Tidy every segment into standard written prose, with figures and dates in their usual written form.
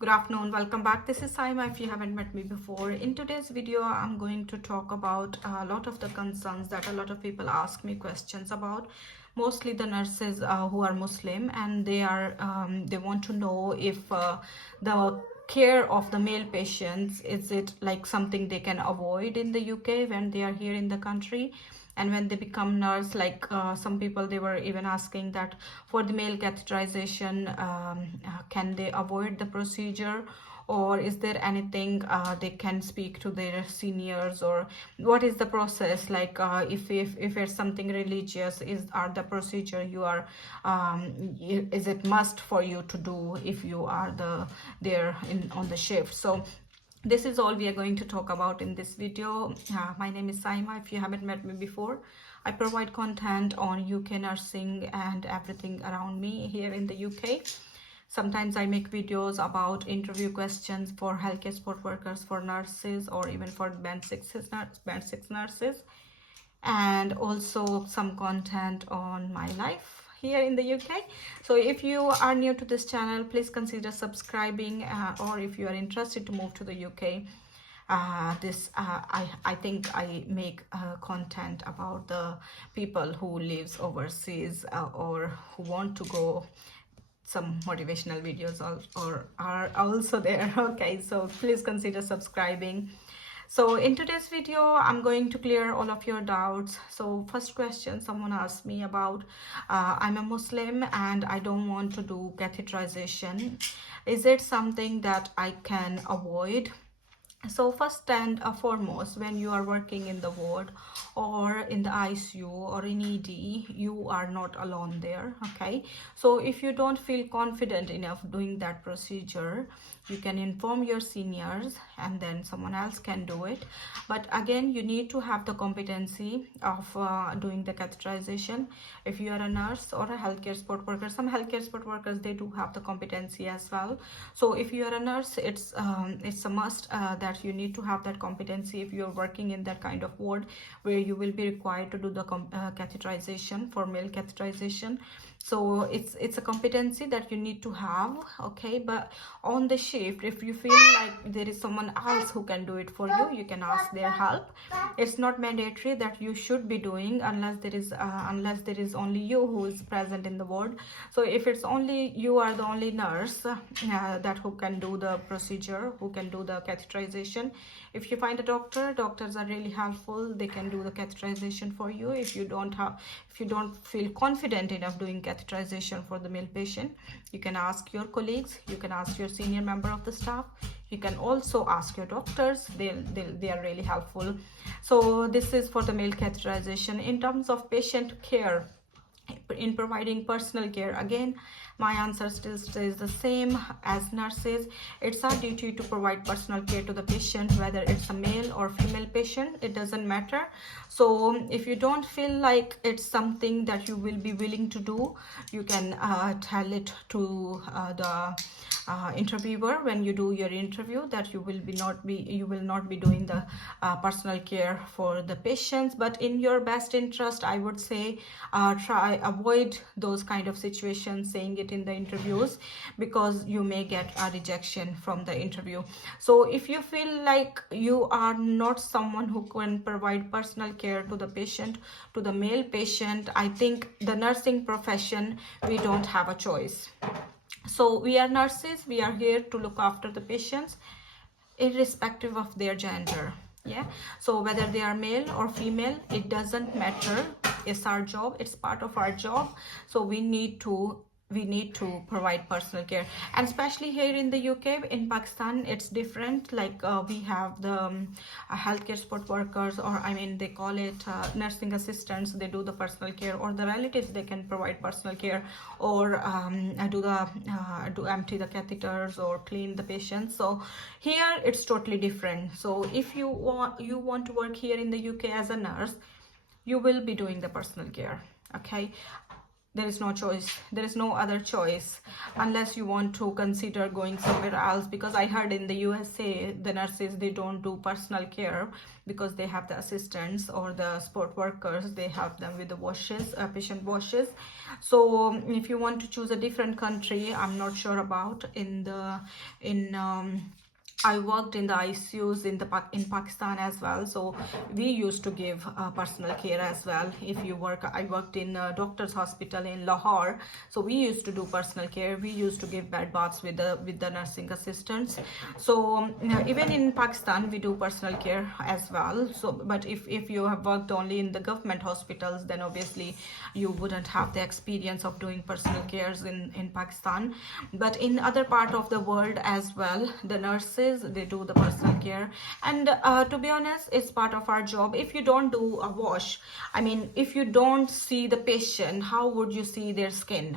Good afternoon, welcome back. This is Saima if you haven't met me before. In today's video, I'm going to talk about a lot of the concerns that a lot of people ask me questions about. Mostly the nurses who are Muslim, and they want to know if the care of the male patients, is it like something they can avoid in the UK when they are here in the country, and when they become nurse, like some people, they were even asking that for the male catheterization, can they avoid the procedure, or is there anything they can speak to their seniors, or what is the process like, if it's something religious, are the procedure you are is it must for you to do if you are there in on the shift. So this is all we are going to talk about in this video. My name is Saima if you haven't met me before. I provide content on UK nursing and everything around me here in the UK. Sometimes I make videos about interview questions for healthcare support workers, for nurses, or even for band 6 nurses, and also some content on my life here in the UK. So if you are new to this channel, please consider subscribing, or if you are interested to move to the UK, I think I make content about the people who lives overseas, or who want to go. Some motivational videos or are also there. Okay, so please consider subscribing. So in today's video, I'm going to clear all of your doubts. So first question someone asked me about, I'm a Muslim and I don't want to do catheterization. Is it something that I can avoid? So first and foremost, when you are working in the ward or in the ICU or in ED, you are not alone there. Okay, so if you don't feel confident enough doing that procedure, you can inform your seniors and then someone else can do it. But again, you need to have the competency of doing the catheterization. If you are a nurse or a healthcare support worker, some healthcare support workers, they do have the competency as well. So if you are a nurse, it's a must that you need to have that competency if you're working in that kind of ward where you will be required to do the catheterization, for male catheterization. So it's a competency that you need to have. Okay, but on the shift, if you feel like there is someone else who can do it for you, you can ask their help. It's not mandatory that you should be doing unless there is only you who is present in the ward. So if it's only you are the only nurse that who can do the procedure, who can do the catheterization, if you find a doctors are really helpful. They can do the catheterization for you. If you don't feel confident enough doing catheterization for the male patient, you can ask your colleagues, you can ask your senior member of the staff, you can also ask your doctors. They are really helpful. So this is for the male catheterization. In terms of patient care, in providing personal care, again my answer still stays the same as nurses. It's our duty to provide personal care to the patient, whether it's a male or female patient, it doesn't matter. So if you don't feel like it's something that you will be willing to do, you can tell it to the interviewer when you do your interview, that you will not be doing the personal care for the patients. But in your best interest, I would say avoid those kind of situations, saying it in the interviews, because you may get a rejection from the interview. So if you feel like you are not someone who can provide personal care to the patient, to the male patient, I think the nursing profession, we don't have a choice. So we are nurses, we are here to look after the patients irrespective of their gender. Yeah, so whether they are male or female, it doesn't matter. It's our job, it's part of our job. So we need to provide personal care, and especially here in the UK. In Pakistan it's different. Like we have the healthcare support workers, or I mean they call it nursing assistants. They do the personal care, or the relatives, they can provide personal care, or do empty the catheters or clean the patients. So here it's totally different. So if you want to work here in the UK as a nurse, you will be doing the personal care. Okay, there is no choice, there is no other choice unless you want to consider going somewhere else. Because I heard in the USA the nurses, they don't do personal care because they have the assistants or the sport workers, they help them with the washes, patient washes. So if you want to choose a different country, I'm not sure about. I worked in the ICUs in Pakistan as well, so we used to give personal care as well. If you work, I worked in a doctor's hospital in Lahore, so we used to do personal care. We used to give bed baths with the nursing assistants. So even in Pakistan, we do personal care as well. So, but if you have worked only in the government hospitals, then obviously you wouldn't have the experience of doing personal cares in Pakistan. But in other part of the world as well, the nurses, they do the personal care. And to be honest, it's part of our job. If you don't do a wash, I mean, if you don't see the patient, how would you see their skin?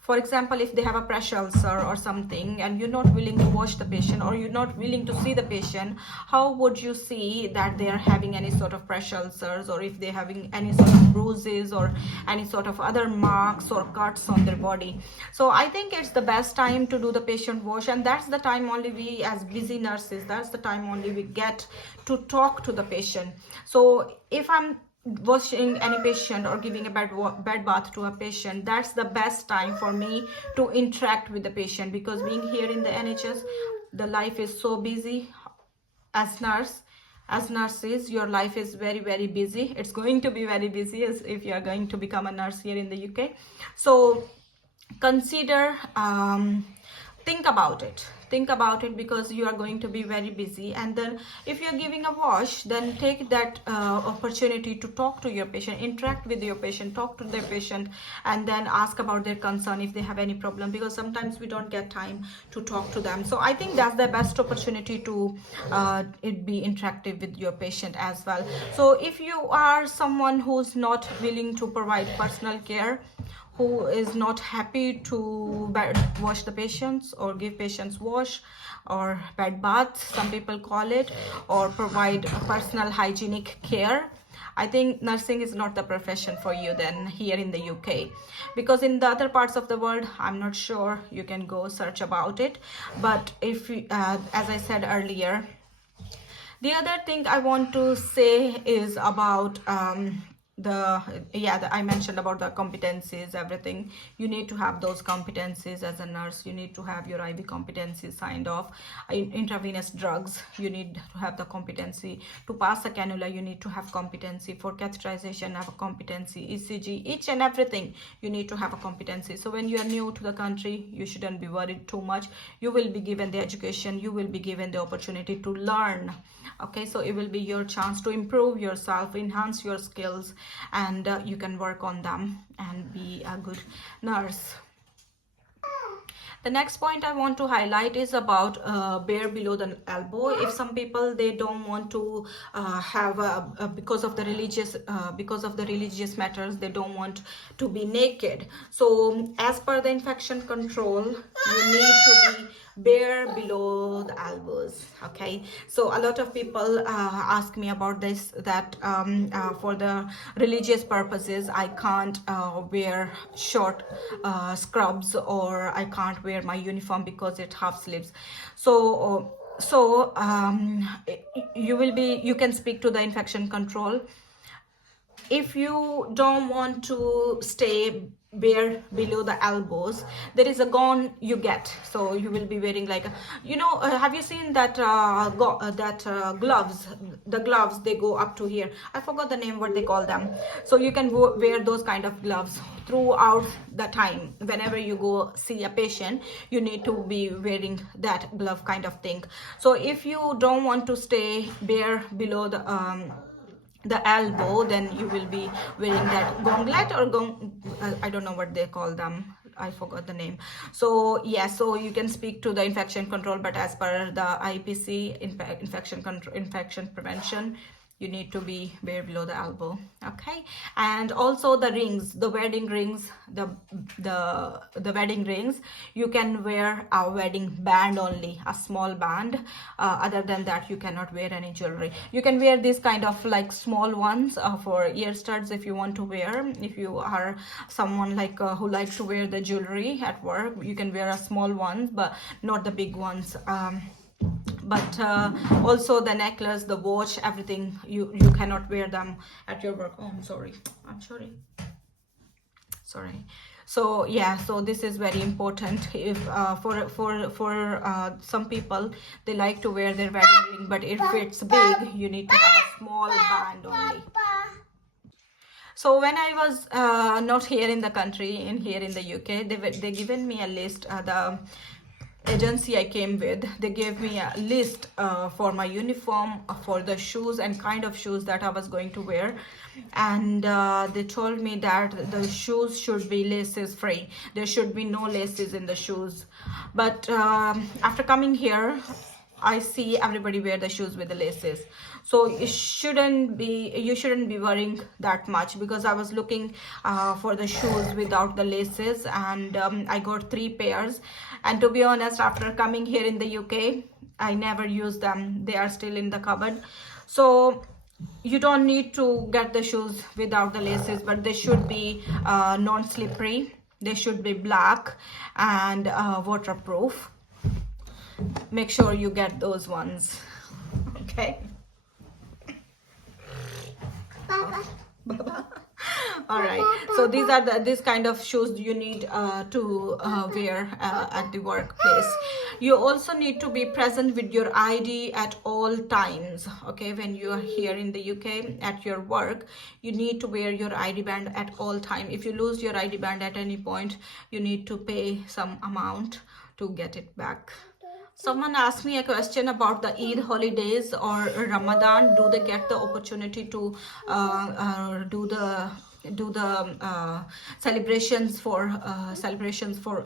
For example, if they have a pressure ulcer or something and you're not willing to wash the patient, or you're not willing to see the patient, how would you see that they are having any sort of pressure ulcers, or if they're having any sort of bruises or any sort of other marks or cuts on their body? So I think it's the best time to do the patient wash, and that's the time only we as busy nurses, that's the time only we get to talk to the patient. So if I'm washing any patient or giving a bed bath to a patient, that's the best time for me to interact with the patient. Because being here in the NHS, the life is so busy. As nurses, your life is very, very busy. It's going to be very busy as if you are going to become a nurse here in the UK. So consider, think about it, because you are going to be very busy. And then if you're giving a wash, then take that opportunity to talk to your patient, interact with your patient, talk to their patient, and then ask about their concern if they have any problem, because sometimes we don't get time to talk to them. So I think that's the best opportunity to be interactive with your patient as well. So if you are someone who's not willing to provide personal care, who is not happy to wash the patients or give patients wash or bed bath, some people call it, or provide personal hygienic care, I think nursing is not the profession for you then here in the UK. Because in the other parts of the world, I'm not sure, you can go search about it. But if as I said earlier, the other thing I want to say is about I mentioned about the competencies, everything. You need to have those competencies as a nurse. You need to have your IV competencies signed off. Intravenous drugs, you need to have the competency. To pass a cannula, you need to have competency. For catheterization, have a competency. ECG, each and everything, you need to have a competency. So when you are new to the country, you shouldn't be worried too much. You will be given the education, you will be given the opportunity to learn. Okay, so it will be your chance to improve yourself, enhance your skills, and you can work on them and be a good nurse. The next point I want to highlight is about bare below the elbow. If some people, they don't want to have because of the religious matters, they don't want to be naked. So as per the infection control, you need to be bare below the elbows. Okay, so a lot of people ask me about this, that for the religious purposes I can't wear short scrubs, or I can't wear my uniform because it half sleeves. So you can speak to the infection control. If you don't want to stay bare below the elbows, there is a gown you get. So you will be wearing like have you seen that gloves, the gloves, they go up to here, I forgot the name what they call them. So you can wear those kind of gloves throughout the time. Whenever you go see a patient, you need to be wearing that glove kind of thing. So if you don't want to stay bare below the elbow, then you will be wearing that gauntlet or I don't know what they call them, I forgot the name. So yeah, so you can speak to the infection control, but as per the IPC, infection prevention, you need to be wear below the elbow. Okay, and also the rings, the wedding rings, the wedding rings, you can wear a wedding band only, a small band. Other than that, you cannot wear any jewelry. You can wear this kind of like small ones for ear studs if you want to wear. If you are someone like who likes to wear the jewelry at work, you can wear a small ones, but not the big ones. But also the necklace, the watch, everything, you cannot wear them at your work. Oh, I'm sorry. So yeah, so this is very important. If for some people, they like to wear their wedding ring, but if it's big, you need to have a small band only. So when I was not here in the country, here in the UK, they given me a list. The agency I came with, they gave me a list for my uniform, for the shoes and kind of shoes that I was going to wear, and they told me that the shoes should be laces free. There should be no laces in the shoes. But after coming here, I see everybody wear the shoes with the laces, so you shouldn't be worrying that much, because I was looking for the shoes without the laces, and I got 3 pairs, and to be honest, after coming here in the UK, I never use them. They are still in the cupboard. So you don't need to get the shoes without the laces, but they should be non-slippery, they should be black and waterproof. Make sure you get those ones. Okay. All right, so these are this kind of shoes you need to wear at the workplace. You also need to be present with your ID at all times. Okay, when you are here in the UK at your work, you need to wear your ID band at all time. If you lose your ID band at any point, you need to pay some amount to get it back. Someone asked me a question about the Eid holidays or Ramadan. Do they get the opportunity to do the celebrations for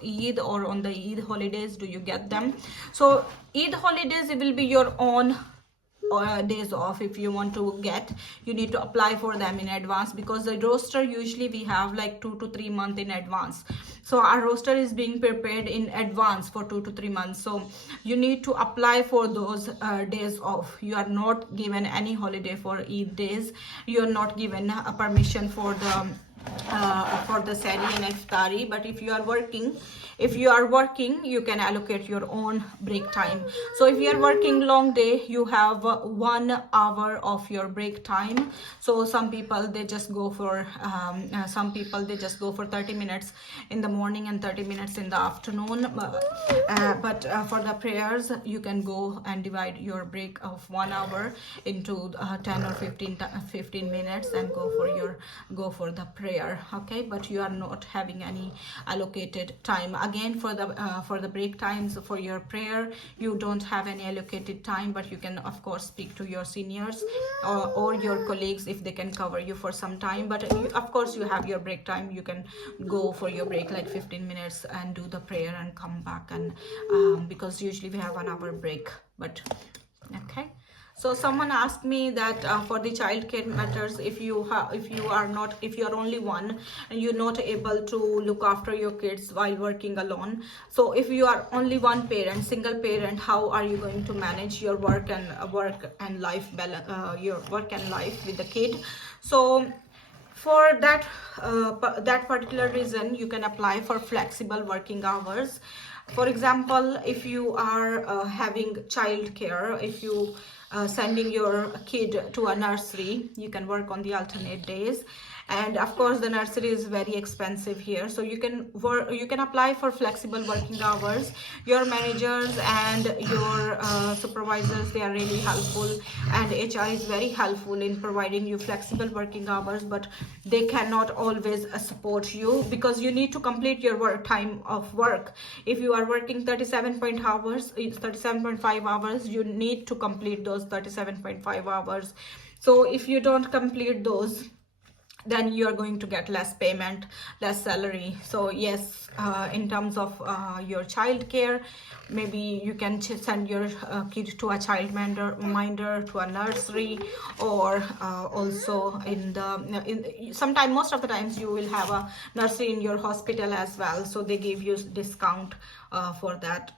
Eid, or on the Eid holidays? Do you get them? So Eid holidays, it will be your own days off. If you want to get, you need to apply for them in advance, because the roster usually we have like 2 to 3 months in advance. So our roster is being prepared in advance for 2 to 3 months. So you need to apply for those days off. You are not given any holiday for Eid days. You are not given a permission for the sari and iftari. But if you are working, you can allocate your own break time. So if you are working long day, you have 1 hour of your break time. So some people they just go for 30 minutes in the morning and 30 minutes in the afternoon. But for the prayers, you can go and divide your break of 1 hour into 10 or 15 minutes and go for the prayer. Okay, but you are not having any allocated time. Again, for the break times for your prayer, you don't have any allocated time, but you can of course speak to your seniors or your colleagues if they can cover you for some time. But of course you have your break time. You can go for your break like 15 minutes and do the prayer and come back, and because usually we have 1 hour break. But okay. So someone asked me that for the childcare matters, if you are only one and you're not able to look after your kids while working alone. So if you are only one parent, single parent, how are you going to manage your work and life balance, your work and life with the kid? So for that particular reason, you can apply for flexible working hours. For example, if you are having childcare, if you sending your kid to a nursery, you can work on the alternate days. And of course the nursery is very expensive here, so you can apply for flexible working hours. Your managers and your supervisors, they are really helpful, and HR is very helpful in providing you flexible working hours, but they cannot always support you, because you need to complete your time of work. If you are working 37.5 hours, you need to complete those 37.5 hours. So if you don't complete those, then you are going to get less payment, less salary. So yes, in terms of your child care, maybe you can send your kid to a minder, to a nursery, or also sometime, most of the times you will have a nursery in your hospital as well, so they give you discount for that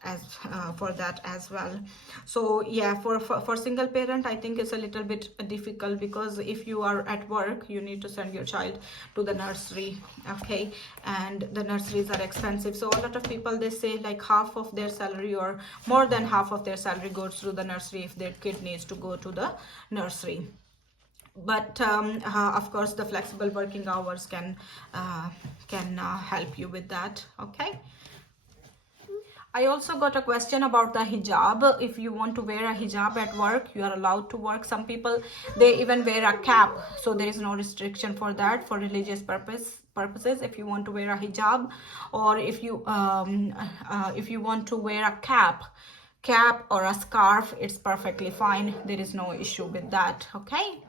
as well. So yeah, for single parent, I think it's a little bit difficult, because if you are at work, you need to send your child to the nursery, okay, and the nurseries are expensive. So a lot of people, they say like half of their salary or more than half of their salary goes through the nursery if their kid needs to go to the nursery. But of course, the flexible working hours can help you with that, okay. I also got a question about the hijab. If you want to wear a hijab at work, you are allowed to work. Some people, they even wear a cap, so there is no restriction for that, for religious purposes. If you want to wear a hijab, or if you want to wear a cap or a scarf, it's perfectly fine. There is no issue with that, okay.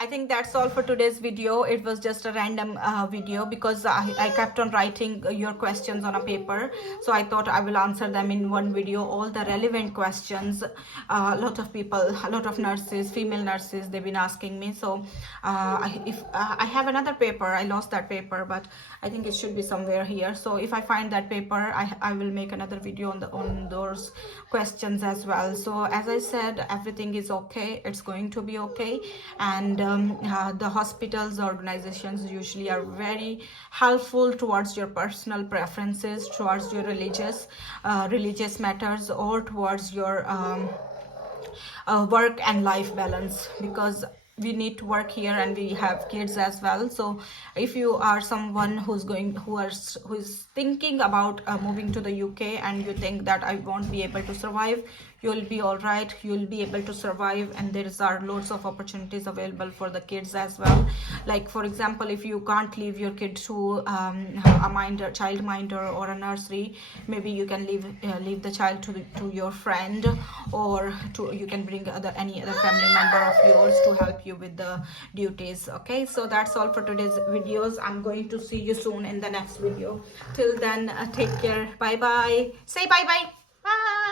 I think that's all for today's video. It was just a random video, because I kept on writing your questions on a paper, so I thought I will answer them in one video, all the relevant questions. A lot of people, a lot of nurses, female nurses, they've been asking me. So I have another paper, I lost that paper, but I think it should be somewhere here. So if I find that paper, I will make another video on those questions as well. So as I said, everything is okay, it's going to be okay. And the hospitals, organizations usually are very helpful towards your personal preferences, towards your religious matters, or towards your work and life balance, because we need to work here and we have kids as well. So if you are someone who is thinking about moving to the UK, and you think that I won't be able to survive, you'll be all right, you'll be able to survive. And there are loads of opportunities available for the kids as well. Like for example, if you can't leave your kid to a child minder or a nursery, maybe you can leave the child to your friend, or you can bring any other family member of yours to help you with the duties, okay. So that's all for today's videos. I'm going to see you soon in the next video. Till then, take care. Bye bye. Say bye bye. Bye.